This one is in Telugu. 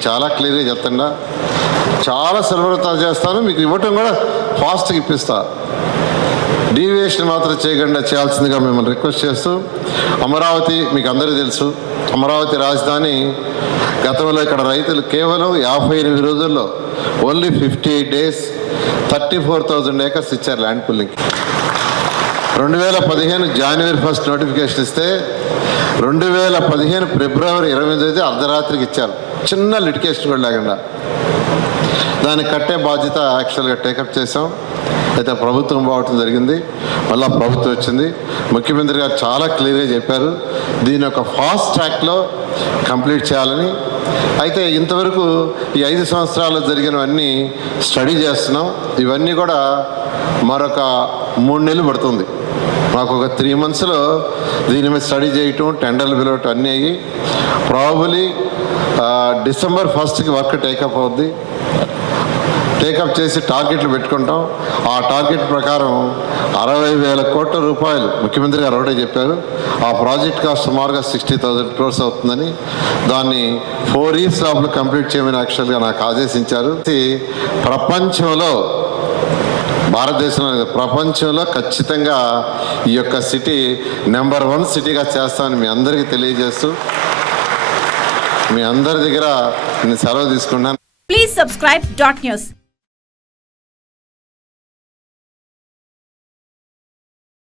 నేను చాలా క్లియర్గా చెప్తున్నా, చాలా సులభత చేస్తాను, మీకు ఇవ్వటం కూడా ఫాస్ట్గా ఇప్పిస్తా. డీవియేషన్ మాత్రం చేయకుండా చేయాల్సిందిగా మిమ్మల్ని రిక్వెస్ట్ చేస్తూ, అమరావతి మీకు అందరికీ తెలుసు, అమరావతి రాజధాని గతంలో ఇక్కడ రైతులు కేవలం 58 రోజుల్లో ఓన్లీ 58 days 34,000 acres ఇచ్చారు ల్యాండ్ పుల్లింగ్. 2015 January 1 నోటిఫికేషన్ ఇస్తే 2015 February 28 అర్ధరాత్రికి ఇచ్చారు, చిన్న లిటికేషన్ కూడా లేకుండా. దాన్ని కట్టే బాధ్యత యాక్చువల్గా టేకప్ చేసాం. అయితే ప్రభుత్వం పోవటం జరిగింది, మళ్ళీ ప్రభుత్వం వచ్చింది. ముఖ్యమంత్రి గారు చాలా క్లియర్గా చెప్పారు దీని ఒక ఫాస్ట్ ట్రాక్లో కంప్లీట్ చేయాలని. అయితే ఇంతవరకు ఈ 5 సంవత్సరాల్లో జరిగినవన్నీ స్టడీ చేస్తున్నాం. ఇవన్నీ కూడా మరొక 3 నెలలు పడుతుంది. మాకు ఒక 3 monthsలో దీని మీద స్టడీ చేయటం, టెండర్లు పిలవటం అన్నీ అయ్యి probably December 1st work take up అవుద్ది. టేకప్ చేసి టార్గెట్లు పెట్టుకుంటాం. ఆ టార్గెట్ ప్రకారం 60,000 కోట్ల రూపాయలు ముఖ్యమంత్రి గారు ఒకటే చెప్పారు. ఆ ప్రాజెక్ట్ కాస్ట్ సుమారుగా 60,000 crores అవుతుందని, దాన్ని 4 years లోపల కంప్లీట్ చేయమని యాక్చువల్గా నాకు ఆదేశించారు. ప్రపంచంలో, భారతదేశంలో ప్రపంచంలో ఖచ్చితంగా ఈ యొక్క సిటీ నెంబర్ 1 సిటీగా చేస్తామని మీ అందరికీ తెలియజేస్తూ మీ అందరి దగ్గర నేను సెలవు తీసుకున్నాను. Please subscribe .news.